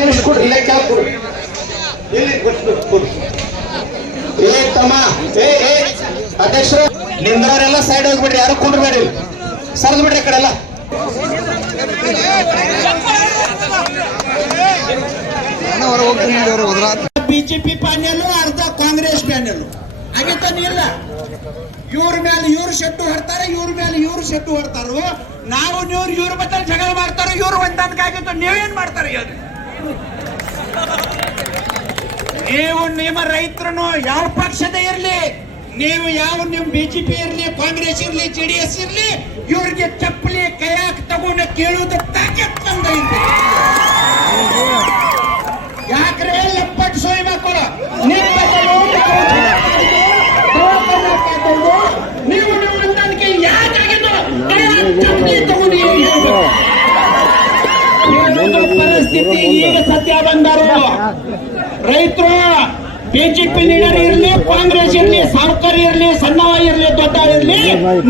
ನಿಮಿಷ ಕೊಡ್ರಿ ಇಲ್ಲ ಕ್ಯಾಪ್ ಕೊಡ್ರಿ ಇಲ್ಲಿ ಕೊಟ್ಟು ಏ ತಮ್ಮ ಏ ಏ ಅಧ್ಯಕ್ಷರು ನಿಂದ್ರವರೆಲ್ಲ ಸೈಡ್ ಹೋಗ್ಬಿಡ್ರಿ ಯಾರು ಕುಂಡ್ರಬೇಡಿ ಸರದ್ ಬಿಡ್ರಿ ಕಡೆ ಎಲ್ಲ ಬಿಜೆಪಿ ಪ್ಯಾನೆಲ್ ಅರ್ಧ ಕಾಂಗ್ರೆಸ್ ಪ್ಯಾನೆಲ್ ಹಾಗೆ ಇಲ್ಲ ಇವ್ರ ಮೇಲೆ ಇವ್ರು ಶೆಟ್ಟು ಹೊಡ್ತಾರೆ ಇವ್ರ ಮೇಲೆ ಇವ್ರು ಶೆಟ್ಟು ಹೊಡ್ತಾರೋ? ನಾವು ನೀವು ಇವ್ರ ಮತ್ತೆ ಜಗಳ ಮಾಡ್ತಾರೋ ಇವ್ರು ಒಂದಾಗಿತ್ತು ನೀವೇನ್ ಮಾಡ್ತಾರೆ ಹೇಳ್ರಿ ನೀವು ನಿಮ್ಮ ರೈತರನ್ನು ಯಾವ ಪಕ್ಷದ ಇರ್ಲಿ, ನೀವು ಯಾವ ನಿಮ್ ಬಿಜೆಪಿ ಇರ್ಲಿ, ಕಾಂಗ್ರೆಸ್ ಇರ್ಲಿ ಜೆ ಡಿ ಎಸ್ ಇರ್ಲಿ, ಇವ್ರಿಗೆ ಚಪ್ಪಲಿ ಕೈಯಾಕ್ ತಗೊಂಡ ಕೇಳುವುದಕ್ಕೆ. ಯಾಕ್ರೆ ಎಪ್ಪತ್ತು ಸೋಯ್ ಮಕ್ಕಳು ನಿಮ್ಮದನ್ನು ನಾವು ದವಾಖಾನೆ ನೀವು ನೀವು ಹೊಂದಾಣಿಕೆ ಯಾಕಾಗಿದ್ದು ಕೈಯಾಗ್ ಚಪ್ಪಲಿ ತಗೊಂಡು ಏನ್ ಹೇಳ್ಬೇಕು? ಹೇಳೋದು ಪರಿಸ್ಥಿತಿ ಈಗ ಸತ್ಯ ಬಂದರು. ರೈತರು ಬಿಜೆಪಿ ಲೀಡರ್ ಇರಲಿ, ಕಾಂಗ್ರೆಸ್ ಇರಲಿ, ಸಾವುಕಾರ ಇರಲಿ, ಸಣ್ಣವ ಇರಲಿ ದೊಡ್ಡ ಇರಲಿ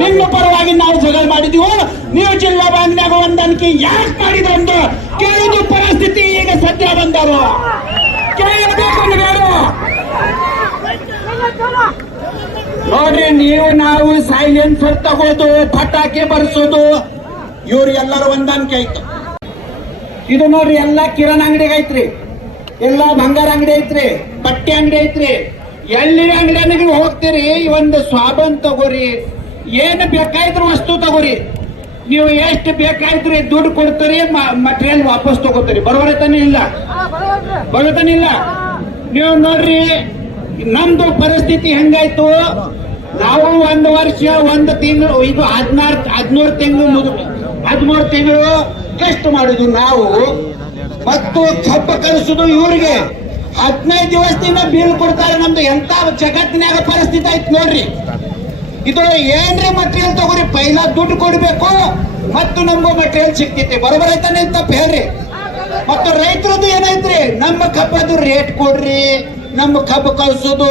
ನಿಮ್ಮ ಪರವಾಗಿ ನಾವು ಜಗಳ ಮಾಡಿದೀವು, ನೀವು ಜಿಲ್ಲಾ ಬ್ಯಾಂಕ್ನಾಗ ಹೊಂದಾಣಿಕೆ ಯಾಕೆ ಮಾಡಿದ್ರು ಅಂತ ಕೇಳುವುದು ಪರಿಸ್ಥಿತಿ ಈಗ ಸತ್ಯ ಬಂದರು? ನೋಡ್ರಿ, ನೀವು ನಾವು ಸೈಲೆನ್ಸರ್ ತಗೋದು ಪಟಾಕಿ ಬರ್ಸೋದು ಇವ್ರು ಎಲ್ಲರ ಹೊಂದಾಣಿಕೆ ಆಯ್ತು. ಇದು ನೋಡ್ರಿ ಎಲ್ಲ ಕಿರಾಣ ಅಂಗಡಿ ಐತ್ರಿ. ಎಲ್ಲ ಬಂಗಾರ ಅಂಗಡಿ ಐತ್ರಿ ಬಟ್ಟೆ ಅಂಗಡಿ ಐತ್ರಿ. ಎಲ್ಲಿ ಅಂಗಡಿ ಹೋಗ್ತೀರಿ ಒಂದು ಸ್ವಾಬನ್ ತಗೋರಿ ಏನು ಬೇಕಾಯ್ದ್ರು ವಸ್ತು ತಗೋರಿ. ನೀವು ಎಷ್ಟು ಬೇಕಾಯ್ತ್ರಿ ದುಡ್ಡು ಕೊಡ್ತೀರಿ ಮಟೀರಿಯಲ್ ವಾಪಸ್ ತಗೋತೀರಿ. ಬರೋರೈತಾನೆ ಇಲ್ಲ. ಬರೋತನ ಇಲ್ಲ. ನೀವು ನೋಡ್ರಿ ನಮ್ದು ಪರಿಸ್ಥಿತಿ ಹೆಂಗಾಯ್ತು? ನಾವು ಒಂದು ವರ್ಷ ಒಂದು ತಿಂಗಳು ಇದು ಹದಿನಾರು ಹದಿನೂರು ತಿಂಗಳು ಹದಿಮೂರು ತಿಂಗಳು ಕಷ್ಟ ಮಾಡಿದ್ವಿ ನಾವು. ಮತ್ತು ಕಬ್ಬ ಕಲಿಸುದು ಇವರಿಗೆ. ಹದಿನೈದು ದಿವಸದಿಂದ ಬಿಲ್ ಕೊಡ್ತಾರೆ ನಮ್ದು ಎಂತ ಜಗತ್ತಿನಾಗ ಪರಿಸ್ಥಿತಿ ಐತ್ ನೋಡ್ರಿ. ಇದು ಏನ್ರಿ ಮಟೀರಿಯಲ್ ತಗೋರಿ? ಪೈಲ ದುಡ್ಡು ಕೊಡ್ಬೇಕು ಮತ್ತು ನಮಗೂ ಮಟೀರಿಯಲ್ ಸಿಗ್ತೈತಿ. ಬರೋಬರ್ ಐತಾನೆ ತಪ್ಪ ಹೇಳ್ರಿ. ಮತ್ತು ರೈತರದ್ದು ಏನೈತ್ರಿ? ನಮ್ಮ ಕಬ್ಬದು ರೇಟ್ ಕೊಡ್ರಿ. ನಮ್ಮ ಕಬ್ಬು ಕಳ್ಸೋದು.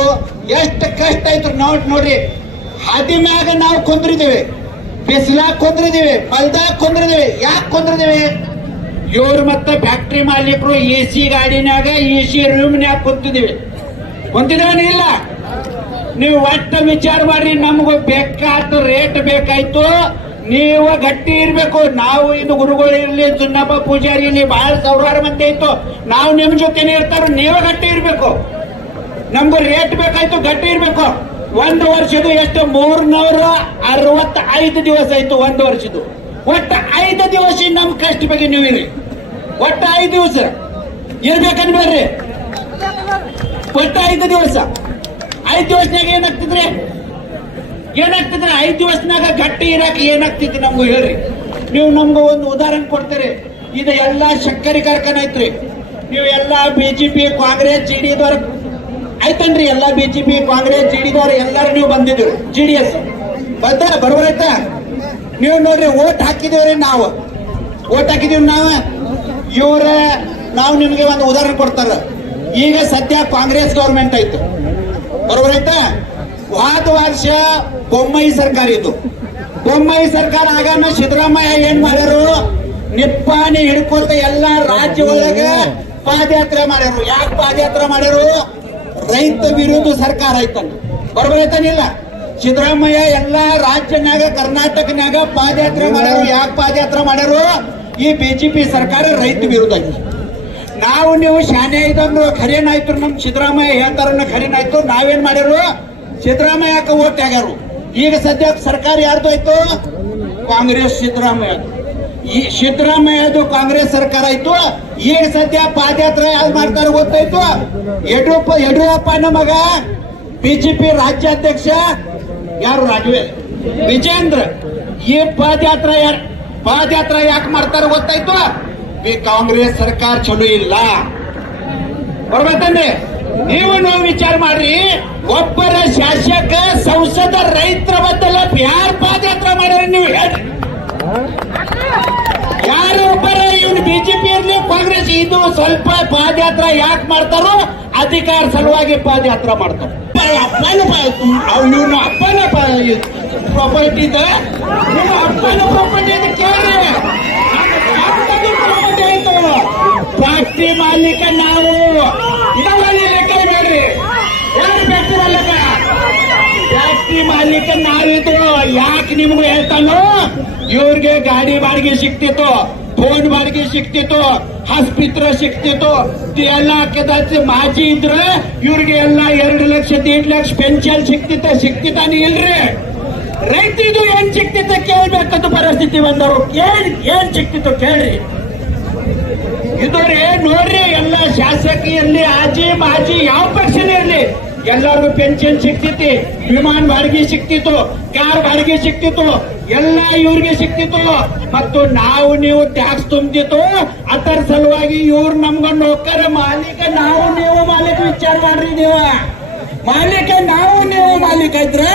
ಎಷ್ಟು ಕಷ್ಟ ಐತ್ರಿ ನೋಡ್ ನೋಡ್ರಿ. ಹದಿ ಮ್ಯಾಗ ನಾವು ಕೊಂದ್ರಿದ್ದೀವಿ. ಬಿಸಿಲಾಗ ಕೊಂದ್ರಿದೀವಿ ಹೊಲ್ದಾಗ ಕೊಂದ್ರಿದೀವಿ ಯಾಕೆ ಕೊಂದ್ರಿದೀವಿ ಇವ್ರು ಮತ್ತೆ ಫ್ಯಾಕ್ಟ್ರಿ ಮಾಲೀಕರು ಎ ಸಿ ಗಾಡಿನಾಗ ಎ ಸಿ ರೂಮ್ನ್ಯಾಗ ಕುಂತಿದ್ದೀವಿ. ಕುಂತಿದ್ದೇವೆ ಇಲ್ಲ. ನೀವು ಒಟ್ಟ ವಿಚಾರ ಮಾಡ್ರಿ, ನಮ್ಗೆ ಬೇಕಾದ ರೇಟ್ ಬೇಕಾಯ್ತು. ನೀವು ಗಟ್ಟಿ ಇರಬೇಕು. ನಾವು ಇದು ಗುರುಗಳು ಇರ್ಲಿ ಸುನ್ನಪ್ಪ ಪೂಜಾರಿ ಇಲ್ಲಿ ಬಹಳ ಸಾವಿರಾರು ಮಂದಿ ಇತ್ತು. ನಾವು ನಿಮ್ಮ ಜೊತೆನೆ ಇರ್ತಾರ, ನೀವು ಗಟ್ಟಿ ಇರಬೇಕು. ನಮ್ಗೆ ರೇಟ್ ಬೇಕಾಯ್ತು, ಗಟ್ಟಿ ಇರ್ಬೇಕು. ಒಂದು ವರ್ಷದ್ದು ಎಷ್ಟು? ಮೂರ್ನೂರ ಅರವತ್ತ ಐದು ದಿವಸ ಆಯ್ತು ಒಂದು ವರ್ಷದ್ದು. ಒಟ್ಟು ಐದು ದಿವಸ ನಮ್ ಕಷ್ಟ ಬಗ್ಗೆ ನೀವು ಇರಿ. ಒಟ್ಟು ಐದು ದಿವಸ. ಇರ್ಬೇಕನ್ಬೇಡ್ರಿ ಒಟ್ಟು ಐದು ದಿವಸ. ಐದು ದಿವಸನಾಗ ಏನಾಗ್ತಿದ್ರಿ? ಏನಾಗ್ತಿದ್ರೆ? ಐದು ದಿವಸನಾಗ ಗಟ್ಟಿ ಇರಾಕ ಏನಾಗ್ತಿತ್ತು ನಮ್ಗೂ ಹೇಳ್ರಿ. ನೀವು ನಮ್ಗೆ ಒಂದು ಉದಾಹರಣೆ ಕೊಡ್ತೀರಿ. ಇದು ಎಲ್ಲಾ ಸಕ್ಕರೆ ಕಾರ್ಖಾನೆ ಐತ್ರಿ. ನೀವು ಎಲ್ಲಾ ಬಿಜೆಪಿ ಕಾಂಗ್ರೆಸ್ ಜೆ ಡಿ ದವ್ರ ಆಯ್ತನ್ರಿ, ಎಲ್ಲಾ ಬಿಜೆಪಿ ಕಾಂಗ್ರೆಸ್ ಜೆ ಡಿ ದವ್ರ ಎಲ್ಲಾರು ನೀವು ಬಂದಿದ್ರು ಜಿ ಡಿ ಎಸ್ ಬಂದ ಬರೋಬರೈತ ನೀವು ನೋಡ್ರಿ, ಓಟ್ ಹಾಕಿದೇವ್ರಿ ನಾವು. ಓಟ್ ಹಾಕಿದೀವಿ ನಾವು. ಇವ್ರ, ನಾವು ನಿಮ್ಗೆ ಒಂದು ಉದಾಹರಣೆ ಕೊಡ್ತಾರ. ಈಗ ಸದ್ಯ ಕಾಂಗ್ರೆಸ್ ಗೌರ್ಮೆಂಟ್ ಆಯ್ತು ಬರೋಬರ್ ವಾದ ವರ್ಷ ಬೊಮ್ಮಾಯಿ ಸರ್ಕಾರ ಇದು. ಬೊಮ್ಮಾಯಿ ಸರ್ಕಾರ ಆಗಾನ ಸಿದ್ದರಾಮಯ್ಯ ಏನ್ ಮಾಡ್ಯಾರು? ನಿಪ್ಪಾಣಿ ಹಿಡ್ಕೊತ ಎಲ್ಲಾ ರಾಜ್ಯ ಒಳಗ ಪಾದಯಾತ್ರೆ ಮಾಡ್ಯಾರು. ಯಾಕೆ ಪಾದಯಾತ್ರೆ ಮಾಡ್ಯಾರು? ರೈತ ವಿರೋಧ ಸರ್ಕಾರ ಐತಲ್ಲ ಬರ್ಬರೈತಾನಿಲ್ಲ ಸಿದ್ದರಾಮಯ್ಯ ಎಲ್ಲಾ ರಾಜ್ಯನಾಗ ಕರ್ನಾಟಕನಾಗ ಪಾದಯಾತ್ರೆ ಮಾಡ್ಯಾರು. ಯಾಕೆ ಪಾದಯಾತ್ರೆ ಮಾಡ್ಯಾರು? ಈ ಬಿಜೆಪಿ ಸರ್ಕಾರ ರೈತ ವಿರೋಧ ಐತಿ ನಾವು ನೀವು ಶಾನೆ ಇದ್ರು ಖರೇನಾಯ್ತು ನಮ್ ಸಿದ್ದರಾಮಯ್ಯ ಹೇಳ್ತಾರ ಖರೇನಾಯ್ತು ನಾವೇನ್ ಮಾಡ್ಯಾರು? ಸಿದ್ದರಾಮಯ್ಯ ಓಟ್ ಆಗ್ಯಾರು? ಈಗ ಸದ್ಯ ಸರ್ಕಾರ ಯಾರ್ದು ಆಯ್ತು? ಕಾಂಗ್ರೆಸ್ ಸಿದ್ದರಾಮಯ್ಯ ಈ ಸಿದ್ದರಾಮಯ್ಯದು ಕಾಂಗ್ರೆಸ್ ಸರ್ಕಾರ ಇತ್ತು. ಈಗ ಸದ್ಯ ಪಾದಯಾತ್ರೆ ಯಾವ್ದು ಮಾಡ್ತಾರ ಗೊತ್ತಾಯ್ತು? ಯಡಿಯೂರಪ್ಪ ಯಡಿಯೂರಪ್ಪ ಮಗ, ಬಿಜೆಪಿ ರಾಜ್ಯಾಧ್ಯಕ್ಷ ಯಾರು ರಾಜವೇ? ವಿಜೇಂದ್ರ. ಈ ಪಾದಯಾತ್ರೆ ಪಾದಯಾತ್ರೆ ಯಾಕೆ ಮಾಡ್ತಾರೆ ಗೊತ್ತಾಯ್ತು? ಈ ಕಾಂಗ್ರೆಸ್ ಸರ್ಕಾರ ಚಲೋ ಇಲ್ಲ. ಬರ್ಬೇಕಂದ್ರೆ ನೀವು ನಾವು ವಿಚಾರ ಮಾಡ್ರಿ. ಒಬ್ಬರ ಶಾಸಕ, ಸಂಸದ, ರೈತರ ಬದಲ ಯಾರು ಪಾದಯಾತ್ರೆ ಮಾಡ್ಯಾರ ನೀವು ಇವನು ಬಿಜೆಪಿ ಇರ್ಲಿ ಕಾಂಗ್ರೆಸ್ ಇದು ಸ್ವಲ್ಪ ಪಾದಯಾತ್ರೆ ಯಾಕೆ ಮಾಡ್ತಾರೋ ಅಧಿಕಾರ ಸಲುವಾಗಿ ಪಾದಯಾತ್ರೆ ಮಾಡ್ತಾರೆ. ಅಪ್ಪನ ಇವನು ಅಪ್ಪನ ಪ್ರಾಪರ್ಟಿ ಇದೆ. ನಿಮ್ಮ ಅಪ್ಪನ ಪ್ರಾಪರ್ಟಿ ಅಂತ ಕೇಳಿ ಫ್ಯಾಕ್ಟ್ರಿ ಮಾಲೀಕ ನಾವು. ಇದರಲ್ಲಿ ಲೆಕ್ಕ ಬೇಡ್ರಿ ಯಾರು ಫ್ಯಾಕ್ಟ್ರಿ ಮಾಲೀಕ? ಫ್ಯಾಕ್ಟ್ರಿ ಮಾಲೀಕ ನಾವಿದ್ರು. ಯಾಕೆ ನಿಮ್ಗೆ ಹೇಳ್ತಾನೋ? ಇವ್ರಿಗೆ ಗಾಡಿ ಬಾಡಿಗೆ ಸಿಕ್ತಿತ್ತು. ಫೋನ್ ಬಾಡಿಗೆ ಸಿಕ್ತಿತ್ತು ಆಸ್ಪತ್ರೆ ಸಿಕ್ತಿತ್ತು ಎಲ್ಲ ಹಾಕಿದಾಚೆ ಮಾಜಿ ಇದ್ರೆ ಇವ್ರಿಗೆ ಎಲ್ಲ ಎರಡು ಲಕ್ಷ, ದೇಡ್ ಲಕ್ಷ ಪೆನ್ಷನ್ ಸಿಕ್ತಿತ್ತ ಸಿಕ್ತಿತ್ತಾನೆ ಇಲ್ರಿ. ರೈತಿದು ಏನ್ ಸಿಕ್ತಿತ್ತ ಕೇಳ್ಬೇಕಂತ ಪರಿಸ್ಥಿತಿ ಬಂದವರು ಕೇಳಿ, ಏನ್ ಸಿಕ್ತಿತ್ತು ಕೇಳ್ರಿ. ಇದು ರೀ ನೋಡ್ರಿ ಎಲ್ಲ ಶಾಸಕಿಯಲ್ಲಿ ಆಜಿ ಮಾಜಿ ಯಾವ ಪಕ್ಷನೇ ಇರ್ಲಿ? ಎಲ್ಲರಿಗೂ ಪೆನ್ಷನ್ ಸಿಕ್ತಿತ್ತು ವಿಮಾನ ಬಾಡಿಗೆ ಸಿಕ್ತಿತ್ತು ಕಾರ್ ಬಾಡಿಗೆ ಸಿಕ್ತಿತ್ತು ಎಲ್ಲ ಇವ್ರಿಗೆ ಸಿಕ್ತಿತ್ತು ಮತ್ತು ನಾವು ನೀವು ಟ್ಯಾಕ್ಸ್ ತುಂಬಿತ್ತು ಅದರ ಸಲುವಾಗಿ ಇವ್ರು ನಮ್ಗ ನೌಕರ ಮಾಲೀಕ, ನಾವು ನೀವು ಮಾಲೀಕ, ವಿಚಾರ ಮಾಡ್ರಿ ನೀವು. ಮಾಲೀಕ, ನಾವು ನೀವು ಮಾಲೀಕ ಇದ್ರೆ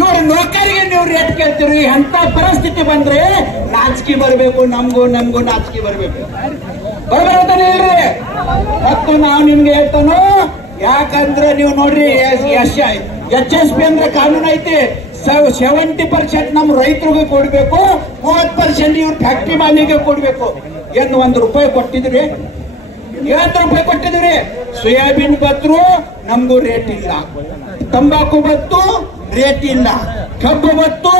ಇವ್ರ ನೌಕರಿಗೆ ನೀವು ರೇಟ್ ಕೇಳ್ತೀರಿ, ಎಂತ ಪರಿಸ್ಥಿತಿ ಬಂದ್ರೆ ನಾಚಿಕೆ ಬರಬೇಕು, ನಮ್ಗೂ ನಮ್ಗೂ ನಾಚಿಕೆ ಬರಬೇಕು. ಬರಬಾರ್ದಾನೆ ಇಲ್ರಿ ಮತ್ತು ನಾವು ನಿಮ್ಗೆ ಹೇಳ್ತಾನು ಯಾಕಂದ್ರೆ ನೀವು ನೋಡ್ರಿ ಎಚ್ ಎಸ್ ಪಿ ಅಂದ್ರೆ ಕಾನೂನು ಐತಿ. ಸೆವೆಂಟಿ ಪರ್ಸೆಂಟ್ ನಮ್ಮ ರೈತರಿಗೆ ಕೊಡ್ಬೇಕು ಮೂವತ್ ಪರ್ಸೆಂಟ್ ಇವ್ರ ಫ್ಯಾಕ್ಟ್ರಿ ಮಾಲಿಗೆ ಕೊಡ್ಬೇಕು. ಏನು ಒಂದು ರೂಪಾಯಿ ಕೊಟ್ಟಿದ್ರಿ? ಐವತ್ತು ರೂಪಾಯಿ ಕೊಟ್ಟಿದ್ರಿ? ಸೋಯಾಬೀನ್ ಬತ್ರು ನಮ್ಗೂ ರೇಟ್ ಇಲ್ಲ. ತಂಬಾಕು ಬತ್ತು ರೇಟ್ ಇಲ್ಲ. ಕಬ್ಬು ಬತ್ತು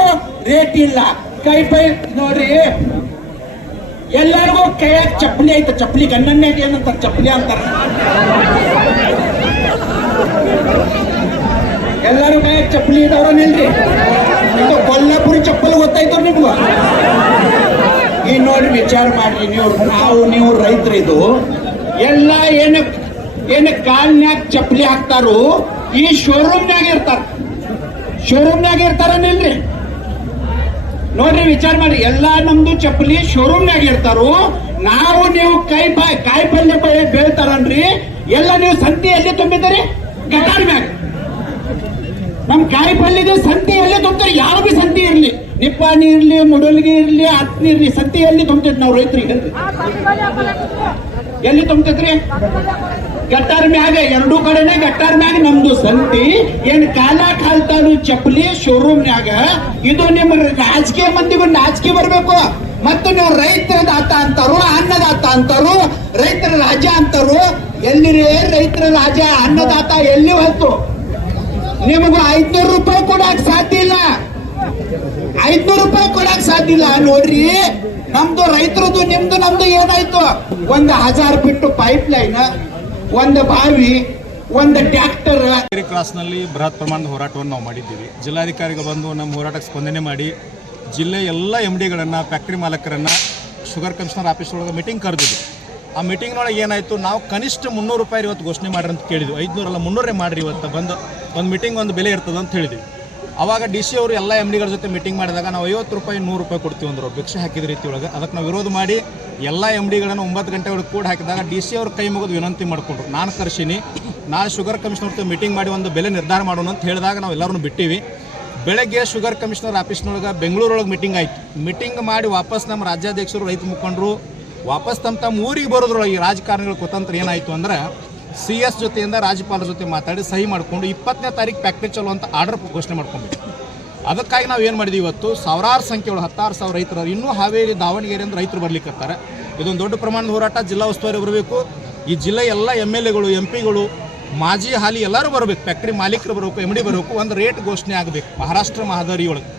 ರೇಟ್ ಇಲ್ಲ. ಕೈ ಪೈ ನೋಡ್ರಿ, ಎಲ್ಲರಿಗೂ ಕೈಯಾಗ ಚಪ್ಪಲಿ ಐತೆ. ಚಪ್ಪಲಿ ಗಂಡನ್ನೇ ಏನಂತಾರೆ ಚಪ್ಪಲಿ ಅಂತಾರ. ಎಲ್ಲರೂ ಕೈಯಾಗ ಚಪ್ಪಲಿ ಇದ್ದವ್ರ ನಿಲ್ರಿ ಇದು ಕೊಲ್ಲಾಪುರಿ ಚಪ್ಪಲಿ ಗೊತ್ತಾಯ್ತು ನಿಮ್ಗ. ಈ ನೋಡಿ ವಿಚಾರ ಮಾಡ್ರಿ, ನೀವು ನಾವು, ನೀವು ರೈತರಿದು, ಎಲ್ಲ ಏನು ಏನು ಕಾಲ್ನ್ಯಾಗ ಚಪ್ಪಲಿ ಹಾಕ್ತಾರೋ, ಈ ಶೋರೂಮ್ನಾಗ ಇರ್ತಾರ. ಶೋರೂಮ್ನಾಗ ಇರ್ತಾರ ನಿಲ್ರಿ. ನೋಡ್ರಿ, ವಿಚಾರ ಮಾಡಿ ಎಲ್ಲಾ ನಮ್ದು ಚಪ್ಪಲಿ ಶೋರೂಮ್ನಾಗ ಇರ್ತಾರೋ, ನಾವು ನೀವು ಕೈ ಕಾಯಿ ಪಲ್ಯ ಬೆಳೆ ಬೆಳಿತಾರನ್ರಿ, ಎಲ್ಲ ನೀವು ಸಂತೆಯಲ್ಲಿ ತುಂಬಿದ್ದೀರಿ. ಗಟಾರ್ ಮ್ಯಾಗ. ನಮ್ ಕಾಯಿ ಪಲ್ಯದ ಸಂತಿ ಎಲ್ಲಿ ತುಂಬ್ತಾರೆ ಯಾವ ಬಿ ಸಂತಿ ಇರ್ಲಿ. ನಿಪ್ಪಾಣಿ ಇರ್ಲಿ, ಮುಡಲ್ಗಿ ಇರ್ಲಿ ಅತ್ನಿ ಇರ್ಲಿ, ಸಂತಿ ಎಲ್ಲಿ ತುಂಬ್ತೈತಿ ನಾವು ರೈತರಿಗೆ ಎಲ್ಲಿ ತುಂಬ್ತೈತ್ರಿ? ಗಟ್ಟಾರ್ ಮ್ಯಾಗ, ಎರಡೂ ಕಡೆನೆ ಗಟ್ಟಾರ್ ಮ್ಯಾಗ ನಮ್ದು ಸಂತಿ. ಏನ್ ಕಾಲ ಕಾಲ್ತಾನು ಚಪ್ಪಲಿ ಶೋರೂಮ್ನ್ಯಾಗ ಇದು ನಿಮ್ಮ ರಾಜಕೀಯ ಮಂದಿಗೂ ನಾಚಿಕೆ ಬರ್ಬೇಕು. ಮತ್ತು ನೀವು ರೈತರ ದಾತ ಅಂತಾರು ಅನ್ನದಾತ ಅಂತಾರು, ರೈತರ ರಾಜ ಅಂತಾರು, ಎಲ್ಲಿರೇ ರೈತರ ರಾಜ ಅನ್ನದಾತ ಎಲ್ಲಿ ಹೊತ್ತು ನಿಮಗೂ ಐದ್ನೂರು ರೂಪಾಯಿ ಕೊಡಕ್ ಸಾಧ್ಯ ಇಲ್ಲ. ಐದ್ನೂರು ರೂಪಾಯಿ ಕೊಡಕ್ ಸಾಧ್ಯ ಇಲ್ಲ. ನೋಡ್ರಿ, ನಮ್ದು ರೈತರದು ನಿಮ್ದು, ನಮ್ದು ಏನಾಯ್ತು? ಒಂದು ಹಜಾರ್ ಬಿಟ್ಟು ಪೈಪ್ ಲೈನ್ ಒಂದು ಬಾವಿ, ಒಂದು ಟ್ಯಾಕ್ಟರ್ ಕ್ಲಾಸ್ನಲ್ಲಿ ಬೃಹತ್ ಪ್ರಮಾಣದ ಹೋರಾಟವನ್ನು ನಾವು ಮಾಡಿದ್ದೀವಿ. ಜಿಲ್ಲಾಧಿಕಾರಿಗಳು ಬಂದು ನಮ್ಮ ಹೋರಾಟಕ್ಕೆ ಸ್ಪಂದನೆ ಮಾಡಿ ಜಿಲ್ಲೆ ಎಲ್ಲ ಎಂ ಡಿಗಳನ್ನು ಫ್ಯಾಕ್ಟ್ರಿ ಮಾಲಕರನ್ನು ಶುಗರ್ ಕಮಿಷನರ್ ಆಫೀಸ್ ಒಳಗೆ ಮೀಟಿಂಗ್ ಕರೆದಿದ್ದು ಆ ಮೀಟಿಂಗ್ನೊಳಗೆ ಏನಾಯಿತು, ನಾವು ಕನಿಷ್ಠ ಮುನ್ನೂರು ರೂಪಾಯಿ ಇವತ್ತು ಘೋಷಣೆ ಮಾಡ್ರಿ ಅಂತ ಕೇಳಿದ್ವಿ. ಐದುನೂರಲ್ಲ, ಮುನ್ನೂರೇ ಮಾಡಿರಿ ಇವತ್ತು ಬಂದು, ಒಂದು ಮೀಟಿಂಗ್ ಒಂದು ಬೆಲೆ ಇರ್ತದೆ ಅಂತ ಹೇಳಿದ್ವಿ. ಆವಾಗ ಡಿ ಸಿ ಅವರು ಎಲ್ಲ ಎಂ ಡಿಗಳ ಜೊತೆ ಮೀಟಿಂಗ್ ಮಾಡಿದಾಗ ನಾವು ಐವತ್ತು ರೂಪಾಯಿ, ನೂರು ರೂಪಾಯಿ ಕೊಡ್ತೀವಿ ಅಂದರು. ಭಿಕ್ಷೆ ಹಾಕಿದ ರೀತಿ ಒಳಗೆ ಅದಕ್ಕೆ ನಾವು ವಿರೋಧ ಮಾಡಿ ಎಲ್ಲ ಎಂ ಡಿಗಳನ್ನು ಒಂಬತ್ತು ಗಂಟೆ ಒಳಗೆ ಕೂಡ ಹಾಕಿದಾಗ ಡಿ ಸಿ ಅವ್ರ ಕೈ ಮುಗಿದು ವಿನಂತಿ ಮಾಡಿಕೊಂಡ್ರು. ನಾನು ಕರ್ಸೀನಿ ನಾನು ಶುಗರ್ ಜೊತೆ ಮೀಟಿಂಗ್ ಮಾಡಿ ಒಂದು ಬೆಲೆ ನಿರ್ಧಾರ ಮಾಡೋಣ ಅಂತ ಹೇಳಿದಾಗ ನಾವು ಎಲ್ಲರೂ ಬಿಟ್ಟಿವಿ. ಬೆಳಗ್ಗೆ ಶುಗರ್ ಕಮಿಷನರ್ ಆಫೀಸ್ನೊಳಗೆ ಬೆಂಗಳೂರೊಳಗೆ ಮೀಟಿಂಗ್ ಆಯ್ತು. ಮೀಟಿಂಗ್ ಮಾಡಿ ವಾಪಸ್ ನಮ್ಮ ರಾಜ್ಯಾಧ್ಯಕ್ಷರು, ರೈತ ಮುಖಂಡರು ವಾಪಸ್ ತಮ್ಮ ತಮ್ಮ ಊರಿಗೆ ಬರೋದ್ರೊಳಗೆ ಈ ರಾಜಕಾರಣಿಗಳ ಕುತಂತ್ರ ಏನಾಯಿತು ಅಂದ್ರೆ ಸಿ ಎಸ್ ಜೊತೆಯಿಂದ ರಾಜ್ಯಪಾಲರ ಜೊತೆ ಮಾತಾಡಿ ಸಹಿ ಮಾಡಿಕೊಂಡು ಇಪ್ಪತ್ತನೇ ತಾರೀಕು ಫ್ಯಾಕ್ಟ್ರಿ ಚಲೋ ಅಂತ ಆರ್ಡರ್ ಘೋಷಣೆ ಮಾಡ್ಕೊಂಡ್ವಿ ಅದಕ್ಕಾಗಿ ನಾವು ಏನು ಮಾಡಿದ್ವಿ ಇವತ್ತು? ಸಾವಿರಾರು ಸಂಖ್ಯೆಗಳು ಹತ್ತಾರು ಸಾವಿರ ರೈತರು ಇನ್ನೂ ಹಾವೇರಿ ದಾವಣಗೆರೆಯಿಂದ ರೈತರು ಬರ್ಲಿಕ್ಕತ್ತಾರೆ ಇದೊಂದು ದೊಡ್ಡ ಪ್ರಮಾಣದ ಹೋರಾಟ, ಜಿಲ್ಲಾ ಉಸ್ತುವಾರಿ ಬರಬೇಕು. ಈ ಜಿಲ್ಲೆಯ ಎಲ್ಲ ಎಂ ಎಲ್ ಎಗಳು ಎಂ ಪಿಗಳು ಮಾಜಿ ಹಾಲಿ ಎಲ್ಲರೂ ಬರಬೇಕು. ಫ್ಯಾಕ್ಟ್ರಿ ಮಾಲೀಕರು ಬರಬೇಕು ಎಂ ಡಿ ಬರಬೇಕು, ಒಂದು ರೇಟ್ ಘೋಷಣೆ ಆಗಬೇಕು. ಮಹಾರಾಷ್ಟ್ರ ಮಹದಾರಿ ಒಳಗೆ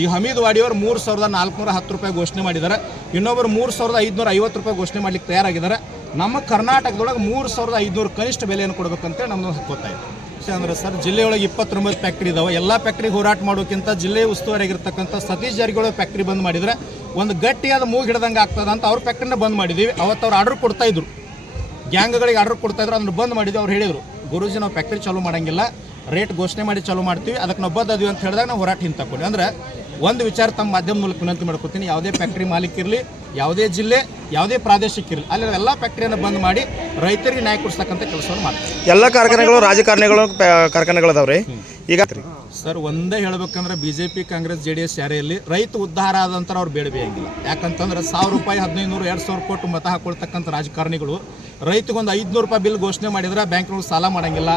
ಈಗ ಹಮೀದ್ ವಾಡಿಯವರು ಮೂರು ಸಾವಿರದ ನಾಲ್ಕುನೂರ ಹತ್ತು ರೂಪಾಯಿ ಘೋಷಣೆ ಮಾಡಿದ್ದಾರೆ. ಇನ್ನೊಬ್ಬರು ಮೂರು ಸಾವಿರದ ಐದುನೂರ ಐವತ್ತು ರೂಪಾಯಿ ಘೋಷಣೆ ಮಾಡಲಿಕ್ಕೆ ತಯಾರಾಗಿದ್ದಾರೆ. ನಮ್ಮ ಕರ್ನಾಟಕದೊಳಗೆ ಮೂರು ಸಾವಿರದ ಐದುನೂರು ಕನಿಷ್ಠ ಬೆಲೆಯನ್ನು ಕೊಡಬೇಕಂತೇಳಿ ನಮ್ಮದು ಗೊತ್ತಾಯಿತು. ಅಂದರೆ ಸರ್, ಜಿಲ್ಲೆಯೊಳಗೆ ಇಪ್ಪತ್ತೊಂಬತ್ತು ಫ್ಯಾಕ್ಟ್ರಿ ಇದಾವೆ. ಎಲ್ಲ ಫ್ಯಾಕ್ಟ್ರಿ ಹೋರಾಟ ಮಾಡೋಕ್ಕಿಂತ ಜಿಲ್ಲೆ ಉಸ್ತುವಾರಿಯಾಗಿರ್ತಕ್ಕಂಥ ಸತೀಶ್ ಜಾರಕಿಹೊಳಿ ಫ್ಯಾಕ್ಟ್ರಿ ಬಂದ್ ಮಾಡಿದರೆ ಒಂದು ಗಟ್ಟಿಯಾದ ಮೂಗು ಹಿಡ್ದಂಗೆ ಆಗ್ತದೆ ಅಂತ ಅವ್ರ ಫ್ಯಾಕ್ಟ್ರಿನ ಬಂದ್ ಮಾಡಿದ್ದೀವಿ ಅವತ್ತು ಅವ್ರು ಆರ್ಡರ್ ಕೊಡ್ತಾ ಇದ್ರು. ಗ್ಯಾಂಗ್ಗಳಿಗೆ ಆರ್ಡರ್ ಕೊಡ್ತಾ ಇದ್ರು, ಅದನ್ನ ಬಂದ್ ಮಾಡಿದ್ವಿ, ಅವ್ರು ಹೇಳಿದ್ರು. ಗುರೂಜಿ ನಾವು ಫ್ಯಾಕ್ಟ್ರಿ ಚಾಲೂ ಮಾಡಂಗಿಲ್ಲ. ರೇಟ್ ಘೋಷಣೆ ಮಾಡಿ ಚಾಲೂ ಮಾಡ್ತೀವಿ. ಅದಕ್ಕೆ ನಾವು ಬದ್ದದ್ವಿ ಅಂತ ಹೇಳಿದಾಗ ನಾವು ಹೋರಾಟ ಹಿಂತಕ್ಕೊಂಡ್ವಿ ಅಂದ್ರೆ ಒಂದು ವಿಚಾರ ತಮ್ಮ ಮಾಧ್ಯಮ ಮೂಲಕ ವಿನಂತಿ ಮಾಡ್ಕೊತೀನಿ. ಯಾವುದೇ ಫ್ಯಾಕ್ಟ್ರಿ ಮಾಲೀಕ ಇರಲಿ ಯಾವುದೇ ಜಿಲ್ಲೆ ಯಾವುದೇ ಪ್ರಾದೇಶಿಕ ಇರಲಿ ಅಲ್ಲಿ ಎಲ್ಲ ಫ್ಯಾಕ್ಟ್ರಿಯನ್ನು ಬಂದ್ ಮಾಡಿ ರೈತರಿಗೆ ನ್ಯಾಯ ಕೊಡಿಸ್ತಕ್ಕಂಥ ಕೆಲಸವನ್ನು ಮಾಡ್ತೀವಿ. ಎಲ್ಲ ಕಾರ್ಖಾನೆಗಳು ರಾಜಕಾರಣಿಗಳು ಕಾರ್ಖಾನೆಗಳು ಅದಾವ್ರಿ ಈಗ ಸರ್ ಒಂದೇ ಹೇಳ್ಬೇಕಂದ್ರೆ B J P Congress J D S ಯಾರೆಯಲ್ಲಿ ರೈತ ಉದ್ಧಾರ ಆದಂತರ ಅವ್ರು ಬೇಡಬೇಕಿಲ್ಲ ಯಾಕಂತಂದ್ರೆ ಸಾವಿರ ರೂಪಾಯಿ ಹದಿನೈದು ನೂರು ಎರಡು ಸಾವಿರ ಕೋಟಿ ಮತ ಹಾಕೊಳ್ತಕ್ಕಂಥ ರಾಜಕಾರಣಿಗಳು ರೈತಗೊಂದು ಐದುನೂರು ರೂಪಾಯಿ ಬಿಲ್ ಘೋಷಣೆ ಮಾಡಿದ್ರೆ ಬ್ಯಾಂಕ್ಗಳು ಸಾಲ ಮಾಡಂಗಿಲ್ಲ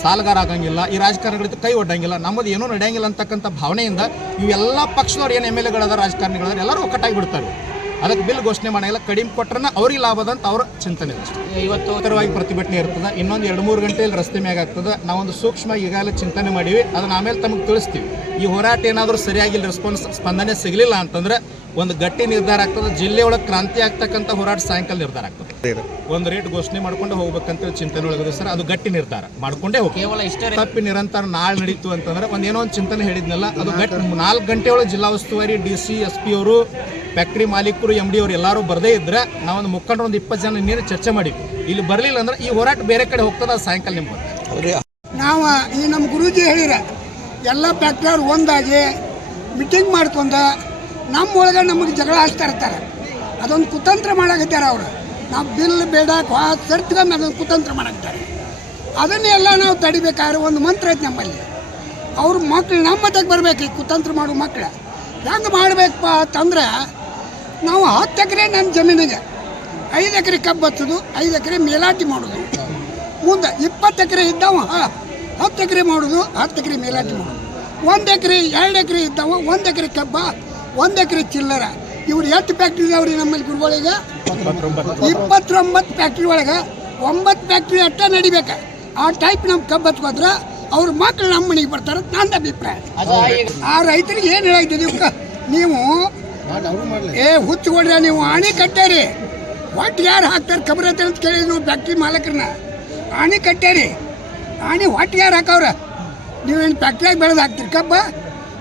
ಸಾಲಗಾರ ಆಗಂಗಿಲ್ಲ ಈ ರಾಜಕಾರಣಿಗಳಿಗೆ ಕೈ ಒಡ್ಡಂಗಿಲ್ಲ ನಮ್ಮದು ಏನೂ ನಡೆಯಂಗಿಲ್ಲ ಅಂತಕ್ಕಂಥ ಭಾವನೆಯಿಂದ ಇವೆಲ್ಲ ಪಕ್ಷದವ್ರು ಏನು ಎಂ ಎಲ್ ಎಗಳದ ರಾಜಕಾರಣಿಗಳಾದ್ರೆ ಎಲ್ಲರೂ ಒಕ್ಕಟ್ಟಾಗಿ ಬಿಡ್ತಾರೆ ಅದಕ್ಕೆ ಬಿಲ್ ಘೋಷಣೆ ಮಾಡಂಗಿಲ್ಲ ಕಡಿಮೆ ಕೊಟ್ಟರೆ ಅವ್ರಿಗೆ ಲಾಭ ಅಂತ ಅವ್ರ ಚಿಂತನೆ ಅಷ್ಟೇ. ಇವತ್ತು ಉತ್ತರವಾಗಿ ಪ್ರತಿಭಟನೆ ಇರ್ತದೆ ಇನ್ನೊಂದು ಎರಡು ಮೂರು ಗಂಟೆಯಲ್ಲಿ ರಸ್ತೆ ಮ್ಯಾಗ ಆಗ್ತದೆ ನಾವೊಂದು ಸೂಕ್ಷ್ಮ ಈಗಾಗಲೇ ಚಿಂತನೆ ಮಾಡೀವಿ ಅದನ್ನ ಆಮೇಲೆ ತಮಗೆ ತಿಳಿಸ್ತೀವಿ ಈ ಹೋರಾಟ ಏನಾದರೂ ಸರಿಯಾಗಿ ರೆಸ್ಪಾನ್ಸ್ ಸ್ಪಂದನೆ ಸಿಗಲಿಲ್ಲ ಅಂತಂದ್ರೆ ಒಂದು ಗಟ್ಟಿ ನಿರ್ಧಾರ ಆಗ್ತದೆ. ಜಿಲ್ಲೆ ಒಳಗೆ ಕ್ರಾಂತಿ ಆಗ್ತಕ್ಕಂಥ ಹೋರಾಟ ಸಾಯಂಕಾಲ ನಿರ್ಧಾರ ಆಗ್ತದೆ. ಒಂದು ರೇಟ್ ಘೋಷಣೆ ಮಾಡ್ಕೊಂಡು ಹೋಗ್ಬೇಕಂತ ಚಿಂತನೆ ಒಳಗಿದೆ ಸರ್. ಅದು ಗಟ್ಟಿ ನಿರ್ಧಾರ. ಮಾಡ್ಕೊಂಡೇ ಹೋಗಿ ಕೇವಲ ಇಷ್ಟೇ ತಪ್ಪಿ ನಿರಂತರ ನಾಳೆ ನಡೀತು ಅಂತಂದ್ರೆ ಒಂದು ಏನೋ ಒಂದು ಚಿಂತನೆ ಹೇಳಿದ್ನಲ್ಲ ಅದು ಗಟ್ಟಿ ನಾಲ್ಕು ಗಂಟೆ ಒಳಗೆ ಜಿಲ್ಲಾ ಉಸ್ತುವಾರಿ ಡಿ ಸಿ ಎಸ್ ಪಿ ಅವರು ಫ್ಯಾಕ್ಟ್ರಿ ಮಾಲೀಕರು ಎಂ ಡಿ ಅವರು ಎಲ್ಲರೂ ಬರದೇ ಇದ್ರೆ ನಾವೊಂದು ಮುಖಂಡರು ಒಂದು ಇಪ್ಪತ್ತು ಜನ ನೀರು ಚರ್ಚೆ ಮಾಡಿದ್ವಿ. ಇಲ್ಲಿ ಬರಲಿಲ್ಲ ಅಂದ್ರೆ ಈ ಹೋರಾಟ ಬೇರೆ ಕಡೆ ಹೋಗ್ತದೆ ಸಾಯಂಕಾಲ ನಿಮ್ಗೆ ನಾವು ಈ ನಮ್ಮ ಗುರುಜಿ ಹೇಳಿರ ಎಲ್ಲ ಫ್ಯಾಕ್ಟ್ರಿಯವ್ರು ಒಂದಾಗಿ ಮೀಟಿಂಗ್ ಮಾಡ್ಕೊಂಡು ನಮ್ಮ ಒಳಗೆ ನಮಗೆ ಜಗಳ ಹಚ್ತಾ ಇರ್ತಾರೆ. ಅದೊಂದು ಕುತಂತ್ರ ಮಾಡಾಕತ್ತಾರೆ ಅವರು. ನಾವು ಬಿಲ್, ಬೇಡ, ಕ್ವಾ ಅದೊಂದು ಕುತಂತ್ರ ಮಾಡಾಕ್ತಾರೆ ಅದನ್ನೆಲ್ಲ ನಾವು ತಡಿಬೇಕಾದ್ರೆ ಒಂದು ಮಂತ್ರ ಐತೆ ನಮ್ಮಲ್ಲಿ. ಅವ್ರ ಮಕ್ಳು ನಮ್ಮ ಮತಕ್ಕೆ ಬರಬೇಕು ಈ ಕುತಂತ್ರ ಮಾಡೋ ಮಕ್ಳು. ಹೆಂಗೆ ಮಾಡಬೇಕಪ್ಪ ಅಂತಂದ್ರೆ, ನಾವು ಹತ್ತು ಎಕರೆ ನನ್ನ ಜಮೀನಿಗೆ, ಐದು ಎಕರೆ ಕಬ್ಬು ಹಚ್ಚೋದು, ಐದು ಎಕರೆ ಮೇಲಾಟಿ ಮಾಡೋದು. ಮುಂದೆ ಇಪ್ಪತ್ತು ಎಕರೆ ಇದ್ದಾವ ಹತ್ತು ಎಕರೆ ಮಾಡೋದು ಹತ್ತು ಎಕರೆ ಮೇಲಾಟಿ ಮಾಡೋದು. ಒಂದು ಎಕರೆ ಎರಡು ಎಕರೆ ಇದ್ದಾವೆ ಒಂದು ಎಕರೆ ಕಬ್ಬ ಒಂದು ಎಕರೆ ಚಿಲ್ಲರ. ಇವ್ರು ಎಷ್ಟು ಫ್ಯಾಕ್ಟ್ರಿ ಇದಾವ್ರಿ ನಮ್ಮಲ್ಲಿ ಗುರುಗಳಿಗೆ? ಇಪ್ಪತ್ತೊಂಬತ್ತು ಫ್ಯಾಕ್ಟ್ರಿ ಒಳಗೆ ಒಂಬತ್ತು ಫ್ಯಾಕ್ಟ್ರಿ ಅಟ್ಟ ನಡಿಬೇಕು. ಆ ಟೈಪ್ ನಮ್ಮ ಕಬ್ಬು ಹತ್ಕೋದ್ರೆ ಅವ್ರ ಮಕ್ಕಳು ನಮ್ಮ ಮನೆಗೆ ಬರ್ತಾರೆ ನನ್ನ ಅಭಿಪ್ರಾಯ. ಆ ರೈತರಿಗೆ ಏನು ಹೇಳಾಯ್ತು ನೀವು? ನೀವು ಏ ಹುಚ್ಚುಗೊಡ್ರೆ ನೀವು ಆಣಿ ಕಟ್ಟೇರಿ. ಒಟ್ಟು ಯಾರು ಹಾಕ್ತಾರೆ ಐತೆ ಅಂತ ಕೇಳಿದ್ರು ಫ್ಯಾಕ್ಟ್ರಿ ಮಾಲಕರನ್ನ ಆಣಿ ಕಟ್ಟಾರಿ. ಆಣಿ ಹೊಟ್ಟಿಗೆ ಯಾರು ಹಾಕವ್ರೆ. ನೀವೇನು ಫ್ಯಾಕ್ಟ್ರಿಯಾಗ ಬೆಳೆದು ಹಾಕ್ತೀರಿ ಕಬ್ಬ?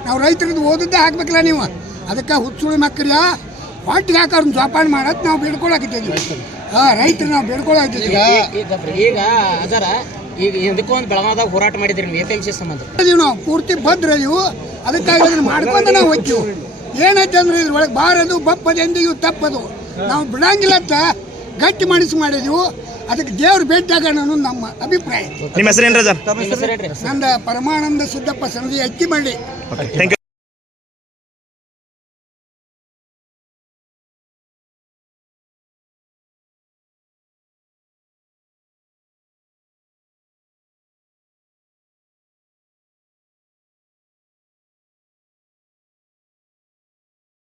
ನಾವು ರೈತರದ್ದು ಓದಿದ್ದೆ ಹಾಕ್ಬೇಕಲ್ಲ ನೀವು. ಅದಕ್ಕೆ ಹುಚ್ಚುಳಿ ಮಕ್ಕಳ ಹೊಟ್ಟಿಗೆ ಹಾಕೋರ್ನ ಜೋಪಾನ ಮಾಡೋದು ನಾವು ಬೇಡ್ಕೊಳಕತ್ತಿದ್ವಿ ಹಾಂ ರೈತರು ನಾವು ಬೇಡ್ಕೊಳಕತ್ತಿದ್ವಿ ಈಗ ಅದರ ಈಗ ಇದಕ್ಕೂ ಒಂದು ಬೆಳಗಾವದಾಗ ಹೋರಾಟ ಮಾಡಿದ್ರಿ ನೀವು ಎ ಪಿ ಸಿ ಸಂಬಂಧ. ನಾವು ಪೂರ್ತಿ ಬಂದ್ರೆ ನೀವು ಅದಕ್ಕಾಗಿ ಅದನ್ನು ಮಾಡ್ಕೊಂಡು ನಾವು ಹೋಗ್ತೀವಿ. ಏನೈತೆ ಅಂದ್ರೆ ಇದ್ರೊಳಗೆ ಬಾರದು ಬಪ್ಪದು ಎಂದಿಗೂ ತಪ್ಪದು. ನಾವು ಬಿಡಂಗಿಲ್ಲ ಅಂತ ಗಟ್ಟಿ ಮಾಡಿಸಿ ಮಾಡಿದೀವು. ಅದಕ್ಕೆ ದೇವ್ರು ಭೇಟಿಯಾಗೋಣ ಆಗೋಣ ಅನ್ನೋದು ನಮ್ಮ ಅಭಿಪ್ರಾಯ. ನಿಮ್ಮ ಹೆಸರೇನ್ರಿ ಸರ್ ನಿಮ್ಮ ಹೆಸರು ಹೇಳ್ರಿ. ನಂದ ಪರಮಾನಂದ ಸಿದ್ದಪ್ಪ ಸನದಿ ಅಕ್ಕಿ ಯು